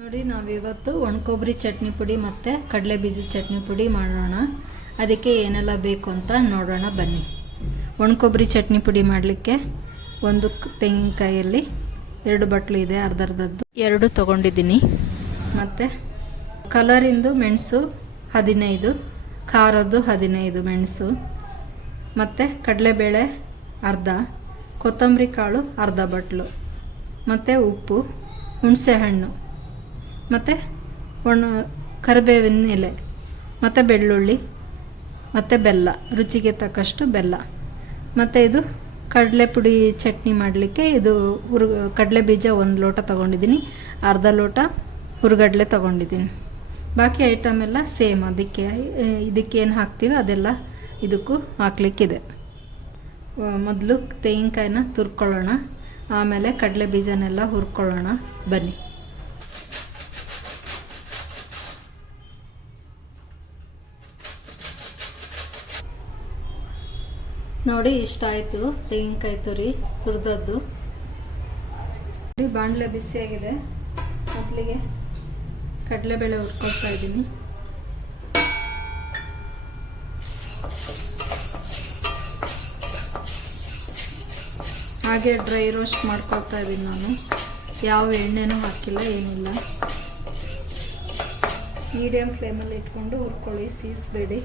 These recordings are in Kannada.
ನೋಡಿ ನಾವಿವತ್ತು ಒಣಕೊಬ್ಬರಿ ಚಟ್ನಿ ಪುಡಿ ಮತ್ತು ಕಡಲೆ ಬೀಜದ ಚಟ್ನಿ ಪುಡಿ ಮಾಡೋಣ. ಅದಕ್ಕೆ ಏನೆಲ್ಲ ಬೇಕು ಅಂತ ನೋಡೋಣ ಬನ್ನಿ. ಒಣಕೊಬ್ಬರಿ ಚಟ್ನಿ ಪುಡಿ ಮಾಡಲಿಕ್ಕೆ ಒಂದು ತೆಂಗಿನಕಾಯಲ್ಲಿ 2 ಬಟ್ಲು ಇದೆ, ಅರ್ಧದ್ದು 2 ತೊಗೊಂಡಿದ್ದೀನಿ. ಮತ್ತು ಕಲರಿಂದು ಮೆಣಸು 15, ಖಾರದ್ದು 15 ಮೆಣಸು, ಮತ್ತು ಕಡಲೆಬೇಳೆ ಅರ್ಧ, ಕೊತ್ತಂಬರಿ ಕಾಳು ಅರ್ಧ ಬಟ್ಲು, ಮತ್ತು ಉಪ್ಪು, ಹುಣಸೆಹಣ್ಣು, ಮತ್ತು ಕರಿಬೇವಿನ ಎಲೆ, ಮತ್ತು ಬೆಳ್ಳುಳ್ಳಿ, ಮತ್ತು ಬೆಲ್ಲ, ರುಚಿಗೆ ತಕ್ಕಷ್ಟು ಬೆಲ್ಲ. ಮತ್ತು ಇದು ಕಡಲೆ ಪುಡಿ ಚಟ್ನಿ ಮಾಡಲಿಕ್ಕೆ ಇದು ಕಡಲೆ ಬೀಜ 1 ಲೋಟ ತೊಗೊಂಡಿದ್ದೀನಿ, ಅರ್ಧ ಲೋಟ ಹುರಿಗಡಲೆ ತೊಗೊಂಡಿದ್ದೀನಿ. ಬಾಕಿ ಐಟಮ್ ಎಲ್ಲ ಸೇಮ್, ಇದಕ್ಕೇನು ಹಾಕ್ತೀವಿ ಅದೆಲ್ಲ ಇದಕ್ಕೂ ಹಾಕ್ಲಿಕ್ಕಿದೆ. ಮೊದಲು ತೆಂಗಿನಕಾಯಿನ ತುರ್ಕೊಳ್ಳೋಣ, ಆಮೇಲೆ ಕಡಲೆ ಬೀಜನೆಲ್ಲ ಹುರ್ಕೊಳ್ಳೋಣ ಬನ್ನಿ. ನೋಡಿ ಇಷ್ಟ ಆಯಿತು ತೆಂಗಿನಕಾಯಿ ತುರಿದದ್ದು. ಬಾಣಲೆ ಬಿಸಿಯಾಗಿದೆ, ಮೊದಲಿಗೆ ಕಡಲೆಬೇಳೆ ಹುರ್ಕೊಳ್ತಾ ಇದ್ದೀನಿ. ಹಾಗೆ ಡ್ರೈ ರೋಸ್ಟ್ ಮಾಡ್ಕೊಳ್ತಾ ಇದ್ದೀನಿ ನಾನು, ಯಾವ ಎಣ್ಣೆನೂ ಹಾಕಿಲ್ಲ, ಏನಿಲ್ಲ. ಮೀಡಿಯಮ್ ಫ್ಲೇಮಲ್ಲಿ ಇಟ್ಕೊಂಡು ಹುರ್ಕೊಳ್ಳಿ, ಸೀಸ್ಬೇಡಿ.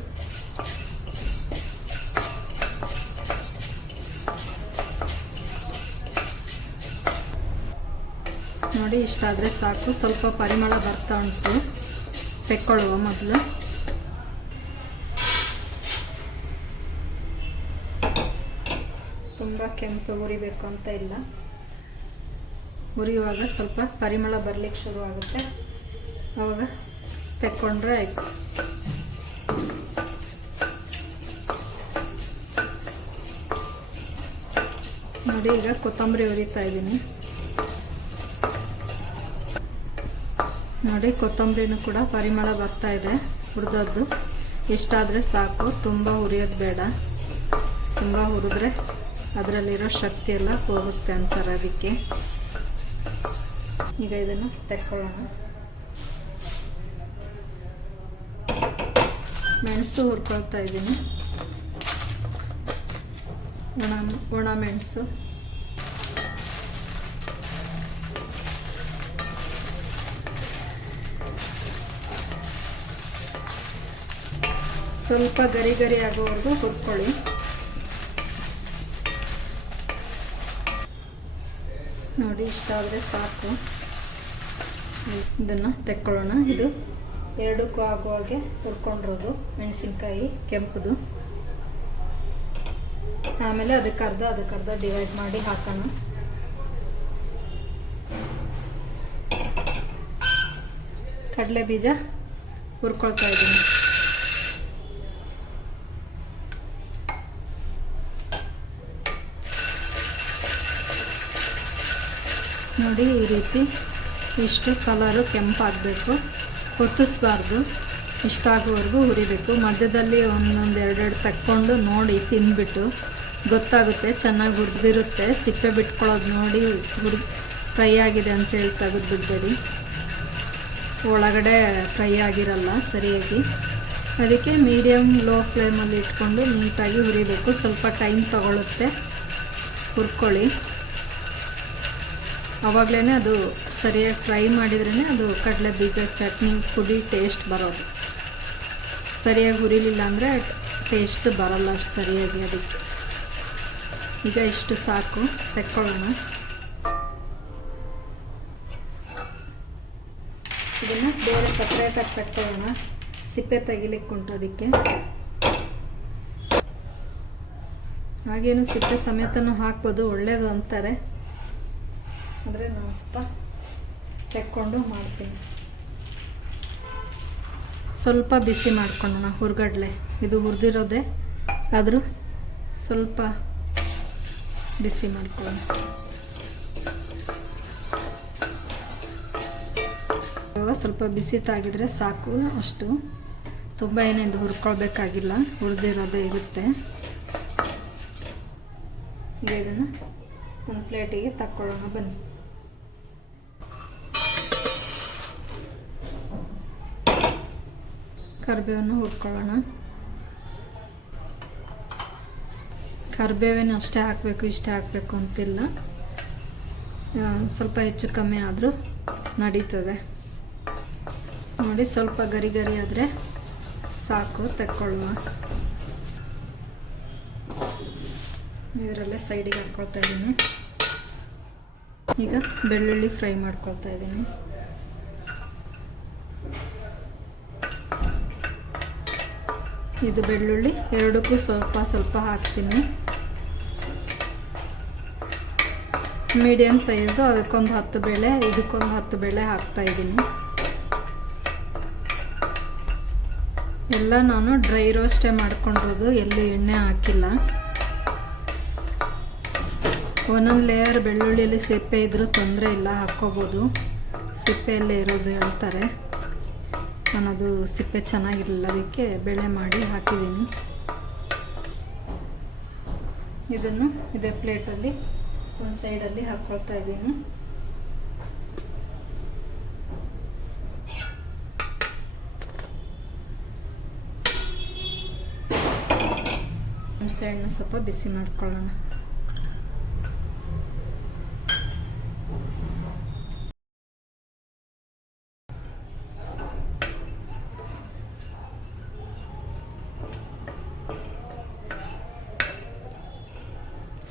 ನೋಡಿ ಇಷ್ಟಾದರೆ ಸಾಕು. ಸ್ವಲ್ಪ ಪರಿಮಳ ಬರ್ತಾ ಉಂಟು, ತೆಕ್ಕೊಳ್ಳುವ ಮೊದಲು. ತುಂಬ ಕೆಂಪು ಉರಿಬೇಕು ಅಂತ ಇಲ್ಲ, ಉರಿಯುವಾಗ ಸ್ವಲ್ಪ ಪರಿಮಳ ಬರಲಿಕ್ಕೆ ಶುರು ಆಗುತ್ತೆ, ಆವಾಗ ತೆಕ್ಕೊಂಡ್ರೆ ಆಯಿತು. ನೋಡಿ ಈಗ ಕೊತ್ತಂಬರಿ ಹುರಿತಾ ಇದ್ದೀನಿ. ನೋಡಿ ಕೊತ್ತಂಬರಿನೂ ಕೂಡ ಪರಿಮಳ ಬರ್ತಾ ಇದೆ, ಹುರಿದದ್ದು. ಇಷ್ಟಾದರೆ ಸಾಕು, ತುಂಬ ಹುರಿಯೋದು ಬೇಡ. ತುಂಬ ಹುರಿದ್ರೆ ಅದರಲ್ಲಿರೋ ಶಕ್ತಿ ಎಲ್ಲ ಹೋಗುತ್ತೆ ಅಂತಾರೆ, ಅದಕ್ಕೆ. ಈಗ ಇದನ್ನು ತೆಕ್ಕೊಳ್ಳೋಣ. ಮೆಣಸು ಹುರ್ಕೊಳ್ತಾ ಇದ್ದೀನಿ, ಒಣ ಮೆಣಸು. ಸ್ವಲ್ಪ ಗರಿ ಗರಿ ಆಗೋವರೆಗೂ ಹುರ್ಕೊಳ್ಳಿ. ನೋಡಿ ಇಷ್ಟ ಆದರೆ ಸಾಕು, ಇದನ್ನು ತೆಕ್ಕೊಳ್ಳೋಣ. ಇದು 2ಕ್ಕೂ ಆಗುವಾಗೆ ಹುರ್ಕೊಂಡಿರೋದು ಮೆಣಸಿನ್ಕಾಯಿ ಕೆಂಪುದು. ಆಮೇಲೆ ಅದಕ್ಕರ್ಧ ಡಿವೈಡ್ ಮಾಡಿ ಹಾಕೋಣ. ಕಡಲೆ ಬೀಜ ಹುರ್ಕೊಳ್ತಾ ಇದ್ದೀನಿ. ನೋಡಿ ಈ ರೀತಿ ಇಷ್ಟು ಕಲರು ಕೆಂಪಾಗಬೇಕು, ಹೊತ್ತಿಸ್ಬಾರ್ದು, ಇಷ್ಟಾಗುವವರೆಗೂ ಹುರಿಬೇಕು. ಮಧ್ಯದಲ್ಲಿ 1-2 ತಕ್ಕೊಂಡು ನೋಡಿ ತಿಂದ್ಬಿಟ್ಟು ಗೊತ್ತಾಗುತ್ತೆ, ಚೆನ್ನಾಗಿ ಹುರಿದಿರುತ್ತೆ. ಸಿಪ್ಪೆ ಬಿಟ್ಕೊಳ್ಳೋದು ನೋಡಿ ಫ್ರೈ ಆಗಿದೆ ಅಂತೇಳಿ ತೆಗೆದು ಬಿಡಬೇಡಿ, ಒಳಗಡೆ ಫ್ರೈ ಆಗಿರಲ್ಲ ಸರಿಯಾಗಿ. ಅದಕ್ಕೆ ಮೀಡಿಯಮ್ ಲೋ ಫ್ಲೇಮಲ್ಲಿ ಇಟ್ಕೊಂಡು ನೀಟಾಗಿ ಹುರಿಬೇಕು. ಸ್ವಲ್ಪ ಟೈಮ್ ತಗೊಳ್ಳುತ್ತೆ, ಹುರ್ಕೊಳ್ಳಿ. ಆವಾಗಲೇ ಅದು ಸರಿಯಾಗಿ ಫ್ರೈ ಮಾಡಿದ್ರೇ ಅದು ಕಡಲೆ ಬೀಜ ಚಟ್ನಿ ಪುಡಿ ಟೇಸ್ಟ್ ಬರೋದು. ಸರಿಯಾಗಿ ಹುರಿಲಿಲ್ಲ ಅಂದರೆ ಟೇಸ್ಟ್ ಬರೋಲ್ಲ ಅಷ್ಟು ಸರಿಯಾಗಿ, ಅದಕ್ಕೆ. ಈಗ ಇಷ್ಟು ಸಾಕು, ತೆಕ್ಕೊಳ್ಳೋಣ. ಇದನ್ನು ಬೇರೆ ಸಪ್ರೇಟಾಗಿ ತೆಕ್ಕೊಳ್ಳೋಣ, ಸಿಪ್ಪೆ ತೆಗಿಲಿಕ್ಕೆ ಉಂಟು ಅದಕ್ಕೆ. ಹಾಗೇನು ಸಿಪ್ಪೆ ಸಮೇತನೂ ಹಾಕ್ಬೋದು, ಒಳ್ಳೆಯದು ಅಂತಾರೆ. ಅಂದರೆ ನಾನು ಸ್ವಲ್ಪ ತೆಕ್ಕೊಂಡು ಮಾಡ್ತೀನಿ. ಸ್ವಲ್ಪ ಬಿಸಿ ಮಾಡ್ಕೊಳ್ಳೋಣ ಹುರ್ಗಡ್ಲೆ. ಇದು ಹುರಿದಿರೋದೆ, ಆದರೂ ಸ್ವಲ್ಪ ಬಿಸಿ ಮಾಡ್ಕೊಳ್ಳೋಣ. ಇವಾಗ ಸ್ವಲ್ಪ ಬಿಸಿ ತಾಗಿದ್ರೆ ಸಾಕು, ಅಷ್ಟು ತುಂಬ ಏನೇನು ಹುರ್ಕೊಳ್ಬೇಕಾಗಿಲ್ಲ, ಹುರಿದಿರೋದೇ ಇರುತ್ತೆ. ಈಗ ಇದನ್ನು ಒಂದು ಪ್ಲೇಟಿಗೆ ತಕ್ಕೊಳ್ಳೋಣ ಬನ್ನಿ. ಕರಿಬೇವನ್ನು ಹುರ್ಕೊಳ್ಳೋಣ. ಕರಿಬೇವೇನು ಅಷ್ಟೇ ಹಾಕಬೇಕು ಇಷ್ಟೇ ಹಾಕಬೇಕು ಅಂತಿಲ್ಲ, ಸ್ವಲ್ಪ ಹೆಚ್ಚು ಕಮ್ಮಿ ಆದರೂ ನಡೀತದೆ. ನೋಡಿ ಸ್ವಲ್ಪ ಗರಿ ಗರಿ ಆದರೆ ಸಾಕು, ತೆಕ್ಕೊಳ್ಳುವ. ಇದರಲ್ಲೇ ಸೈಡಿಗೆ ಹಾಕ್ಕೊಳ್ತಾ ಇದ್ದೀನಿ. ಈಗ ಬೆಳ್ಳುಳ್ಳಿ ಫ್ರೈ ಮಾಡ್ಕೊಳ್ತಾ ಇದ್ದೀನಿ. ಇದು ಬೆಳ್ಳುಳ್ಳಿ ಎರಡಕ್ಕೂ ಸ್ವಲ್ಪ ಸ್ವಲ್ಪ ಹಾಕ್ತೀನಿ. ಮೀಡಿಯಮ್ ಸೈಜು, ಅದಕ್ಕೊಂದು 10 ಬೇಳೆ, ಇದಕ್ಕೊಂದು 10 ಬೇಳೆ ಹಾಕ್ತಾ ಇದ್ದೀನಿ. ಎಲ್ಲ ನಾನು ಡ್ರೈ ರೋಸ್ಟೇ ಮಾಡ್ಕೊಂಡಿರೋದು, ಎಲ್ಲೂ ಎಣ್ಣೆ ಹಾಕಿಲ್ಲ. ಒಂದೊಂದು ಲೇಯರ್ ಬೆಳ್ಳುಳ್ಳಿಯಲ್ಲಿ ಸಿಪ್ಪೆ ಇದ್ರೂ ತೊಂದರೆ ಇಲ್ಲ, ಹಾಕ್ಕೋಬೋದು. ಸಿಪ್ಪೆಯಲ್ಲೇ ಇರೋದು ಹೇಳ್ತಾರೆ, ನಾನದು ಸಿಪ್ಪೆ ಚೆನ್ನಾಗಿರಲಿಲ್ಲ, ಅದಕ್ಕೆ ಬೇಳೆ ಮಾಡಿ ಹಾಕಿದ್ದೀನಿ. ಇದನ್ನು ಇದೇ ಪ್ಲೇಟಲ್ಲಿ ಒಂದು ಸೈಡಲ್ಲಿ ಹಾಕ್ಕೊಳ್ತಾ ಇದ್ದೀನಿ. ಹುಣಸೆ ಹಣ್ಣು ಸ್ವಲ್ಪ ಬಿಸಿ ಮಾಡ್ಕೊಳ್ಳೋಣ.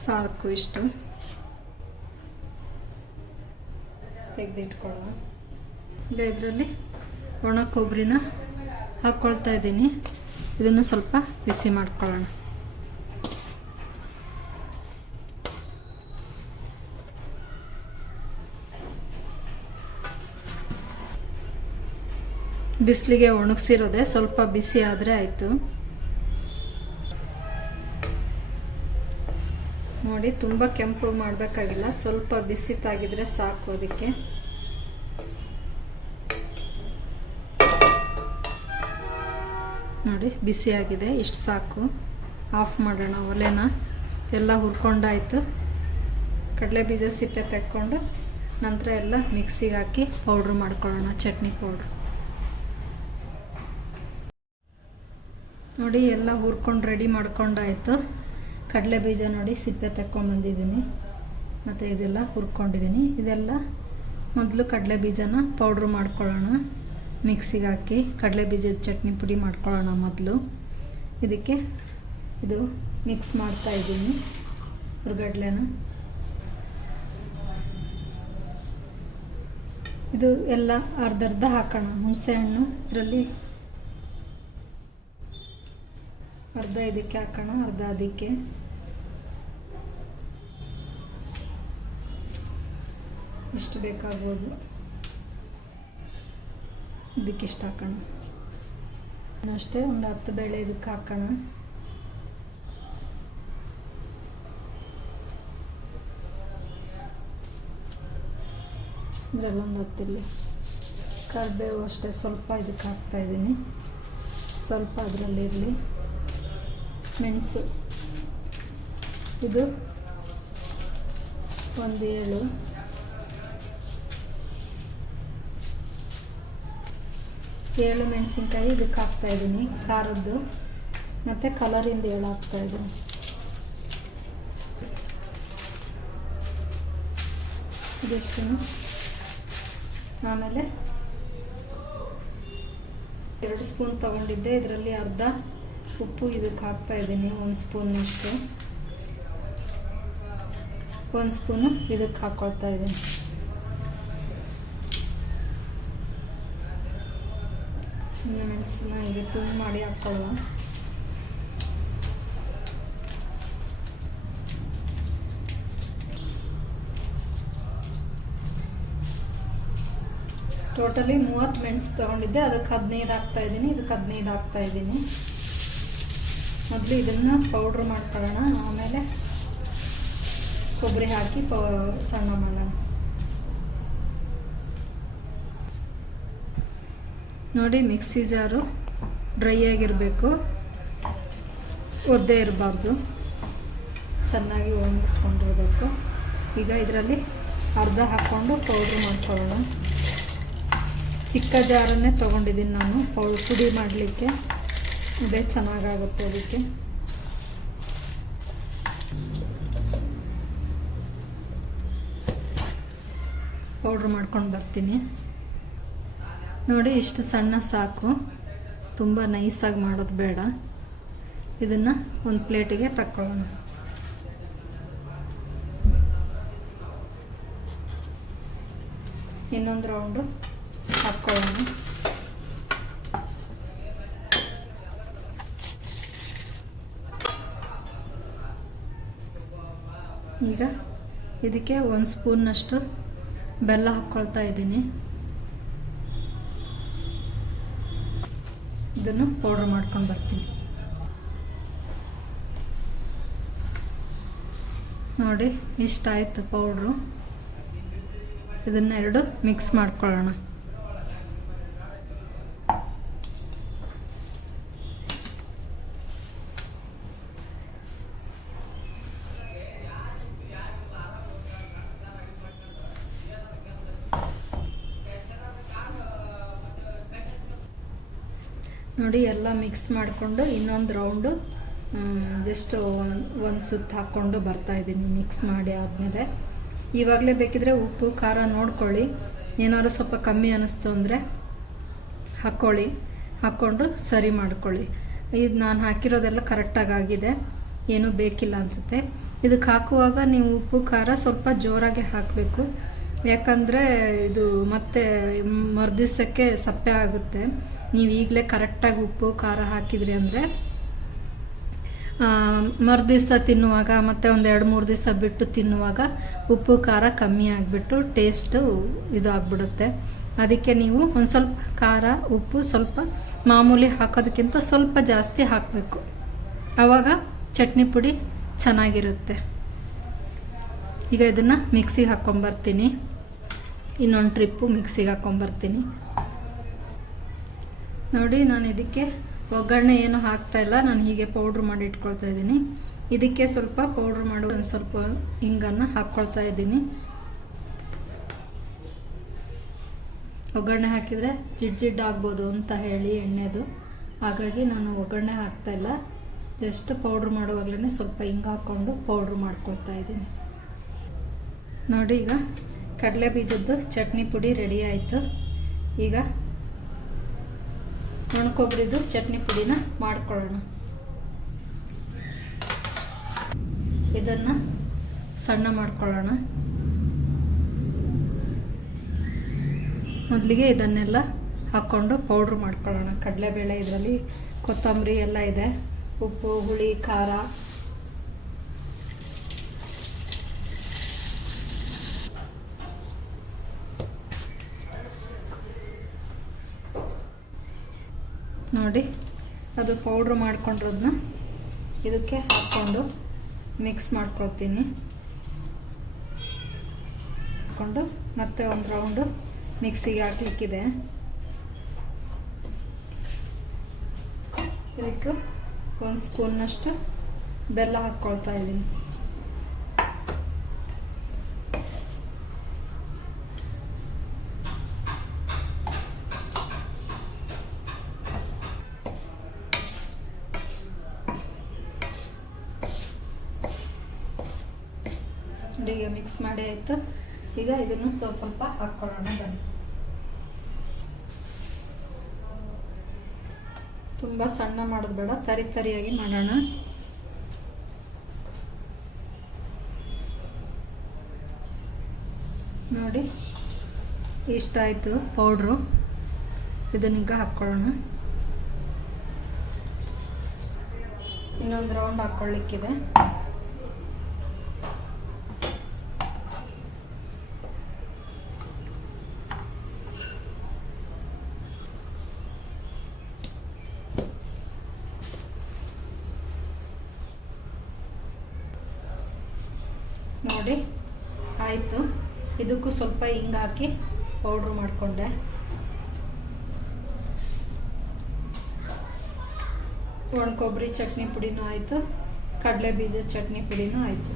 ಸಾಕು, ಇಷ್ಟು ತೆಗೆದಿಟ್ಕೊಳ್ಳೋಣ. ಈಗ ಇದರಲ್ಲಿ ಒಣ ಕೊಬ್ಬರಿನ ಹಾಕ್ಕೊಳ್ತಾ ಇದ್ದೀನಿ. ಇದನ್ನು ಸ್ವಲ್ಪ ಬಿಸಿ ಮಾಡ್ಕೊಳ್ಳೋಣ. ಬಿಸಿಲಿಗೆ ಒಣಗಿಸಿರೋದೆ, ಸ್ವಲ್ಪ ಬಿಸಿ ಆದರೆ ಆಯಿತು. ನೋಡಿ, ತುಂಬ ಕೆಂಪು ಮಾಡಬೇಕಾಗಿಲ್ಲ, ಸ್ವಲ್ಪ ಬಿಸಿ ತಾಗಿದ್ರೆ ಸಾಕು. ಅದಕ್ಕೆ ನೋಡಿ ಬಿಸಿಯಾಗಿದೆ, ಇಷ್ಟು ಸಾಕು. ಆಫ್ ಮಾಡೋಣ ಒಲೆನ. ಎಲ್ಲ ಹುರ್ಕೊಂಡಾಯಿತು. ಕಡಲೆ ಬೀಜ ಸಿಪ್ಪೆ ತೆಕ್ಕೊಂಡು ನಂತರ ಎಲ್ಲ ಮಿಕ್ಸಿಗೆ ಹಾಕಿ ಪೌಡ್ರ್ ಮಾಡ್ಕೊಳ್ಳೋಣ, ಚಟ್ನಿ ಪೌಡ್ರ್. ನೋಡಿ ಎಲ್ಲ ಹುರ್ಕೊಂಡು ರೆಡಿ ಮಾಡ್ಕೊಂಡಾಯಿತು. ಕಡಲೆ ಬೀಜ ನೋಡಿ ಸಿಪ್ಪೆ ತೆಕ್ಕೊಂಡು ಬಂದಿದ್ದೀನಿ, ಮತ್ತು ಇದೆಲ್ಲ ಹುರ್ಕೊಂಡಿದ್ದೀನಿ. ಇದೆಲ್ಲ ಮೊದಲು ಕಡಲೆ ಬೀಜನ ಪೌಡ್ರ್ ಮಾಡ್ಕೊಳ್ಳೋಣ, ಮಿಕ್ಸಿಗೆ ಹಾಕಿ ಕಡಲೆ ಬೀಜದ ಚಟ್ನಿ ಪುಡಿ ಮಾಡ್ಕೊಳ್ಳೋಣ ಮೊದಲು. ಇದಕ್ಕೆ ಇದು ಮಿಕ್ಸ್ ಮಾಡ್ತಾ ಇದ್ದೀನಿ ಹುರ್ಗಡ್ಲೆನ. ಇದು ಎಲ್ಲ ಅರ್ಧ ಹಾಕೋಣ. ಹುಣಸೆ ಹಣ್ಣು ಇದರಲ್ಲಿ ಅರ್ಧ ಇದಕ್ಕೆ ಹಾಕೋಣ, ಅರ್ಧ ಅದಕ್ಕೆ. ಇಷ್ಟು ಬೇಕಾಗ್ಬೋದು, ಇದಕ್ಕಿಷ್ಟು ಹಾಕೋಣ. ಅಷ್ಟೇ ಒಂದು 10 ಬೇಳೆ ಇದಕ್ಕೆ ಹಾಕೋಣ. ಇದರಲ್ಲೊಂದು 10 ಇಲ್ಲಿ ಕರಿಬೇವು ಅಷ್ಟೇ ಸ್ವಲ್ಪ ಇದಕ್ಕೆ ಹಾಕ್ತಾ ಇದ್ದೀನಿ, ಸ್ವಲ್ಪ ಅದರಲ್ಲಿರಲಿ. ಮೆಣಸು ಇದು ಒಂದು 7 ಮೆಣಸಿನ್ಕಾಯಿ ಇದಕ್ಕೆ ಹಾಕ್ತಾ ಇದ್ದೀನಿ, ಖಾರದ್ದು. ಮತ್ತು ಕಲರಿಂದ 7 ಹಾಕ್ತಾ ಇದ್ದೀನಿ. ಇದಿಷ್ಟು. ಆಮೇಲೆ 2 ಸ್ಪೂನ್ ತೊಗೊಂಡಿದ್ದೆ, ಇದರಲ್ಲಿ ಅರ್ಧ ಉಪ್ಪು ಇದಕ್ಕೆ ಹಾಕ್ತಾ ಇದ್ದೀನಿ, 1 ಸ್ಪೂನಷ್ಟು. 1 ಸ್ಪೂನು ಇದಕ್ಕೆ ಹಾಕ್ಕೊಳ್ತಾ ಇದ್ದೀನಿ. ಮೆಣಸನ್ನ ಹೀಗೆ ತುಂಡು ಮಾಡಿ ಹಾಕ್ಕೊಳ್ಳುವ. ಟೋಟಲಿ 30 ಮೆಣಸು ತೊಗೊಂಡಿದ್ದೆ, ಅದಕ್ಕೆ 15 ಹಾಕ್ತಾ ಇದ್ದೀನಿ, ಇದಕ್ಕೆ 15 ಹಾಕ್ತಾ ಇದ್ದೀನಿ. ಮೊದಲು ಇದನ್ನು ಪೌಡ್ರ್ ಮಾಡ್ಕೊಳ್ಳೋಣ, ಆಮೇಲೆ ಕೊಬ್ಬರಿ ಹಾಕಿ ಸಣ್ಣ ಮಾಡೋಣ. ನೋಡಿ, ಮಿಕ್ಸಿ ಜಾರು ಡ್ರೈ ಆಗಿರಬೇಕು, ಒದ್ದೆ ಇರಬಾರ್ದು, ಚೆನ್ನಾಗಿ ಒಣಗಿಸ್ಕೊಂಡಿರಬೇಕು. ಈಗ ಇದರಲ್ಲಿ ಅರ್ಧ ಹಾಕ್ಕೊಂಡು ಪೌಡ್ರ್ ಮಾಡ್ಕೊಳ್ಳೋಣ. ಚಿಕ್ಕ ಜಾರನ್ನೇ ತೊಗೊಂಡಿದ್ದೀನಿ ನಾನು ಪುಡಿ ಮಾಡಲಿಕ್ಕೆ. ಅದೇ ಚೆನ್ನಾಗಾಗುತ್ತೆ ಅದಕ್ಕೆ. ಪೌಡ್ರ್ ಮಾಡ್ಕೊಂಡು ಬರ್ತೀನಿ. ನೋಡಿ ಇಷ್ಟು ಸಣ್ಣ ಸಾಕು, ತುಂಬ ನೈಸಾಗಿ ಮಾಡೋದು ಬೇಡ. ಇದನ್ನು ಒಂದು ಪ್ಲೇಟಿಗೆ ತಕ್ಕೊಳ್ಳೋಣ. ಇನ್ನೊಂದು ರೌಂಡು ಹಾಕ್ಕೊಳ್ಳೋಣ. ಈಗ ಇದಕ್ಕೆ 1 ಸ್ಪೂನ್ನಷ್ಟು ಬೆಲ್ಲ ಹಾಕ್ಕೊಳ್ತಾ ಇದ್ದೀನಿ. ಇದನ್ನು ಪೌಡ್ರ್ ಮಾಡ್ಕೊಂಡು ಬರ್ತೀನಿ. ನೋಡಿ ಇಷ್ಟಾಯಿತು ಪೌಡ್ರು. ಇದನ್ನೆರಡು ಮಿಕ್ಸ್ ಮಾಡ್ಕೊಳ್ಳೋಣ. ನೋಡಿ ಎಲ್ಲ ಮಿಕ್ಸ್ ಮಾಡಿಕೊಂಡು ಇನ್ನೊಂದು ರೌಂಡು ಜಸ್ಟ್ ಒಂದು ಸುತ್ತು ಹಾಕ್ಕೊಂಡು ಬರ್ತಾಯಿದ್ದೀನಿ. ಮಿಕ್ಸ್ ಮಾಡಿ ಆದಮೇಲೆ ಇವಾಗಲೇ ಬೇಕಿದ್ರೆ ಉಪ್ಪು ಖಾರ ನೋಡ್ಕೊಳ್ಳಿ. ಏನಾದ್ರು ಸ್ವಲ್ಪ ಕಮ್ಮಿ ಅನ್ನಿಸ್ತು ಅಂದರೆ ಹಾಕ್ಕೊಳ್ಳಿ, ಹಾಕ್ಕೊಂಡು ಸರಿ ಮಾಡ್ಕೊಳ್ಳಿ. ಇದು ನಾನು ಹಾಕಿರೋದೆಲ್ಲ ಕರೆಕ್ಟಾಗಿ ಆಗಿದೆ, ಏನೂ ಬೇಕಿಲ್ಲ ಅನಿಸುತ್ತೆ. ಇದಕ್ಕೆ ಹಾಕುವಾಗ ನೀವು ಉಪ್ಪು ಖಾರ ಸ್ವಲ್ಪ ಜೋರಾಗೆ ಹಾಕಬೇಕು, ಯಾಕಂದರೆ ಇದು ಮತ್ತೆ ಮರುದಿವ್ಸಕ್ಕೆ ಸಪ್ಪೆ ಆಗುತ್ತೆ. ನೀವು ಈಗಲೇ ಕರೆಕ್ಟಾಗಿ ಉಪ್ಪು ಖಾರ ಹಾಕಿದ್ರಿ ಅಂದರೆ ಮರುದಿವ್ಸ ತಿನ್ನುವಾಗ ಮತ್ತು ಒಂದು 2-3 ದಿವಸ ಬಿಟ್ಟು ತಿನ್ನುವಾಗ ಉಪ್ಪು ಖಾರ ಕಮ್ಮಿ ಆಗಿಬಿಟ್ಟು ಟೇಸ್ಟು ಇದು ಆಗಿಬಿಡುತ್ತೆ. ಅದಕ್ಕೆ ನೀವು ಒಂದು ಸ್ವಲ್ಪ ಖಾರ ಉಪ್ಪು ಸ್ವಲ್ಪ ಮಾಮೂಲಿ ಹಾಕೋದಕ್ಕಿಂತ ಸ್ವಲ್ಪ ಜಾಸ್ತಿ ಹಾಕಬೇಕು, ಆವಾಗ ಚಟ್ನಿ ಪುಡಿ ಚೆನ್ನಾಗಿರುತ್ತೆ. ಈಗ ಇದನ್ನು ಮಿಕ್ಸಿಗೆ ಹಾಕ್ಕೊಂಬರ್ತೀನಿ. ಇನ್ನೊಂದು ಟ್ರಿಪ್ಪು ಮಿಕ್ಸಿಗೆ ಹಾಕ್ಕೊಂಬರ್ತೀನಿ. ನೋಡಿ ನಾನು ಇದಕ್ಕೆ ಒಗ್ಗರಣೆ ಏನು ಹಾಕ್ತಾಯಿಲ್ಲ, ನಾನು ಹೀಗೆ ಪೌಡ್ರ್ ಮಾಡಿ ಇಟ್ಕೊಳ್ತಾ ಇದ್ದೀನಿ. ಇದಕ್ಕೆ ಸ್ವಲ್ಪ ಪೌಡ್ರ್ ಮಾಡಿ ಒಂದು ಸ್ವಲ್ಪ ಹಿಂಗನ್ನು ಹಾಕ್ಕೊಳ್ತಾ ಇದ್ದೀನಿ. ಒಗ್ಗರಣೆ ಹಾಕಿದರೆ ಜಿಡ್ಡು ಆಗ್ಬೋದು ಅಂತ ಹೇಳಿ ಎಣ್ಣೆದು, ಹಾಗಾಗಿ ನಾನು ಒಗ್ಗರಣೆ ಹಾಕ್ತಾಯಿಲ್ಲ. ಜಸ್ಟ್ ಪೌಡ್ರ್ ಮಾಡುವಾಗಲೇ ಸ್ವಲ್ಪ ಹಿಂಗೆ ಹಾಕ್ಕೊಂಡು ಪೌಡ್ರ್ ಮಾಡ್ಕೊಳ್ತಾ ಇದ್ದೀನಿ. ನೋಡಿ ಈಗ ಕಡಲೆ ಬೀಜದ್ದು ಚಟ್ನಿ ಪುಡಿ ರೆಡಿ ಆಯಿತು. ಈಗ ಒಣಕೊಬ್ಬರಿದು ಚಟ್ನಿ ಪುಡಿನ ಮಾಡ್ಕೊಳ್ಳೋಣ. ಇದನ್ನು ಸಣ್ಣ ಮಾಡ್ಕೊಳ್ಳೋಣ. ಮೊದಲಿಗೆ ಇದನ್ನೆಲ್ಲ ಹಾಕ್ಕೊಂಡು ಪೌಡ್ರ್ ಮಾಡ್ಕೊಳ್ಳೋಣ. ಕಡಲೆಬೇಳೆ, ಇದರಲ್ಲಿ ಕೊತ್ತಂಬರಿ ಎಲ್ಲ ಇದೆ, ಉಪ್ಪು ಹುಳಿ ಖಾರ. ನೋಡಿ ಅದು ಪೌಡ್ರ್ ಮಾಡ್ಕೊಂಡಿರೋದನ್ನ ಇದಕ್ಕೆ ಹಾಕ್ಕೊಂಡು ಮಿಕ್ಸ್ ಮಾಡ್ಕೊಳ್ತೀನಿ. ಹಾಕ್ಕೊಂಡು ಮತ್ತೆ ಒಂದು ರೌಂಡು ಮಿಕ್ಸಿಗೆ ಹಾಕ್ಲಿಕ್ಕಿದೆ. ಇದಕ್ಕೆ 1 ಸ್ಪೂನ್ನಷ್ಟು ಬೆಲ್ಲ ಹಾಕ್ಕೊಳ್ತಾ ಇದ್ದೀನಿ. ಈಗ ಮಿಕ್ಸ್ ಮಾಡಿ ಆಯಿತು. ಈಗ ಇದನ್ನು ಸ್ವಲ್ಪ ಹಾಕ್ಕೊಳ್ಳೋಣ ಬನ್ನಿ. ತುಂಬ ಸಣ್ಣ ಮಾಡೋದು ಬೇಡ, ತರಿಯಾಗಿ ಮಾಡೋಣ. ನೋಡಿ ಇಷ್ಟಾಯಿತು ಪೌಡ್ರು. ಇದನ್ನೀಗ ಹಾಕ್ಕೊಳ್ಳೋಣ. ಇನ್ನೊಂದು ರೌಂಡ್ ಹಾಕ್ಕೊಳ್ಳಿಕ್ಕಿದೆ. ನೋಡಿ ಆಯಿತು. ಇದಕ್ಕೂ ಸ್ವಲ್ಪ ಹಿಂಗೆ ಹಾಕಿ ಪೌಡ್ರ್ ಮಾಡಿಕೊಂಡೆ. ಒಣ ಕೊಬ್ಬರಿ ಚಟ್ನಿ ಪುಡಿನೂ ಆಯಿತು, ಕಡಲೆ ಬೀಜ ಚಟ್ನಿ ಪುಡಿನೂ ಆಯಿತು.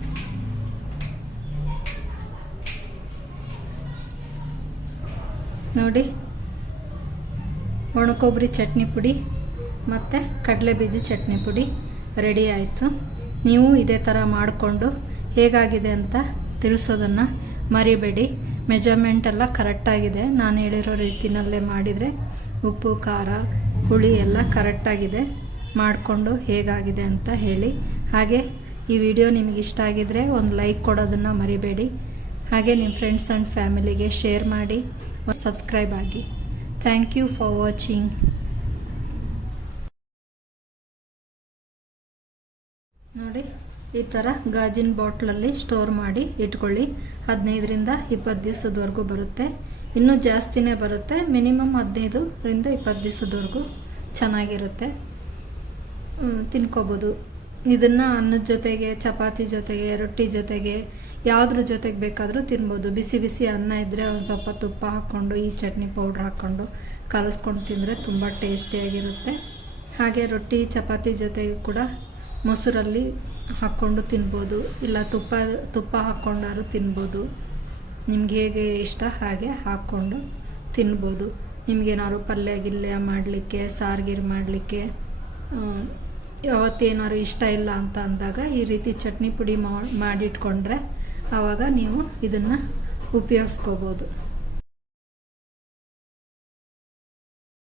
ನೋಡಿ ಒಣಕೊಬ್ಬರಿ ಚಟ್ನಿ ಪುಡಿ ಮತ್ತು ಕಡಲೆಬೀಜ ಚಟ್ನಿ ಪುಡಿ ರೆಡಿ ಆಯಿತು. ನೀವು ಇದೇ ಥರ ಮಾಡಿಕೊಂಡು ಹೇಗಾಗಿದೆ ಅಂತ ತಿಳಿಸೋದನ್ನು ಮರಿಬೇಡಿ. ಮೆಜರ್ಮೆಂಟ್ ಎಲ್ಲ ಕರೆಕ್ಟಾಗಿದೆ. ನಾನು ಹೇಳಿರೋ ರೀತಿಯಲ್ಲೇ ಮಾಡಿದರೆ ಉಪ್ಪು ಖಾರ ಹುಳಿ ಎಲ್ಲ ಕರೆಕ್ಟಾಗಿದೆ. ಮಾಡಿಕೊಂಡು ಹೇಗಾಗಿದೆ ಅಂತ ಹೇಳಿ. ಹಾಗೆ ಈ ವಿಡಿಯೋ ನಿಮಗೆ ಇಷ್ಟ ಆಗಿದರೆ ಒಂದು ಲೈಕ್ ಕೊಡೋದನ್ನು ಮರಿಬೇಡಿ. ಹಾಗೆ ನಿಮ್ಮ ಫ್ರೆಂಡ್ಸ್ ಆ್ಯಂಡ್ ಫ್ಯಾಮಿಲಿಗೆ ಶೇರ್ ಮಾಡಿ, ಸಬ್ಸ್ಕ್ರೈಬ್ ಆಗಿ. Thank you for watching. ನೋಡಿ, ಈ ಥರ ಗಾಜಿನ ಬಾಟ್ಲಲ್ಲಿ ಸ್ಟೋರ್ ಮಾಡಿ ಇಟ್ಕೊಳ್ಳಿ. 15ರಿಂದ 20 ದಿವಸದವರೆಗೂ ಬರುತ್ತೆ. ಇನ್ನೂ ಜಾಸ್ತಿನೇ ಬರುತ್ತೆ. ಮಿನಿಮಮ್ 15ರಿಂದ 20 ದಿವಸದವರೆಗೂ ಚೆನ್ನಾಗಿರುತ್ತೆ. ತಿನ್ಕೋಬೋದು. ಇದನ್ನು ಅನ್ನದ ಜೊತೆಗೆ, ಚಪಾತಿ ಜೊತೆಗೆ, ರೊಟ್ಟಿ ಜೊತೆಗೆ, ಯಾವುದ್ರ ಜೊತೆಗೆ ಬೇಕಾದರೂ ತಿನ್ಬೋದು. ಬಿಸಿ ಬಿಸಿ ಅನ್ನ ಇದ್ದರೆ ಒಂದು ಸ್ವಲ್ಪ ತುಪ್ಪ ಹಾಕ್ಕೊಂಡು ಈ ಚಟ್ನಿ ಪೌಡ್ರ್ ಹಾಕ್ಕೊಂಡು ಕಲಿಸ್ಕೊಂಡು ತಿಂದರೆ ತುಂಬ ಟೇಸ್ಟಿಯಾಗಿರುತ್ತೆ. ಹಾಗೆ ರೊಟ್ಟಿ ಚಪಾತಿ ಜೊತೆಗೆ ಕೂಡ ಮೊಸರಲ್ಲಿ ಹಾಕ್ಕೊಂಡು ತಿನ್ಬೋದು, ಇಲ್ಲ ತುಪ್ಪ ಹಾಕ್ಕೊಂಡಾರು ತಿನ್ಬೋದು. ನಿಮ್ಗೆ ಹೇಗೆ ಇಷ್ಟ ಹಾಗೆ ಹಾಕ್ಕೊಂಡು ತಿನ್ಬೋದು. ನಿಮಗೇನಾದ್ರು ಪಲ್ಯ ಮಾಡಲಿಕ್ಕೆ, ಸಾರ್ಗೀರು ಮಾಡಲಿಕ್ಕೆ, ಯಾವತ್ತೇನಾದ್ರು ಇಷ್ಟ ಇಲ್ಲ ಅಂತ ಅಂದಾಗ ಈ ರೀತಿ ಚಟ್ನಿ ಪುಡಿ ಮಾಡಿಟ್ಕೊಂಡ್ರೆ ಆವಾಗ ನೀವು ಇದನ್ನು ಉಪಯೋಗಿಸ್ಕೋಬೋದು.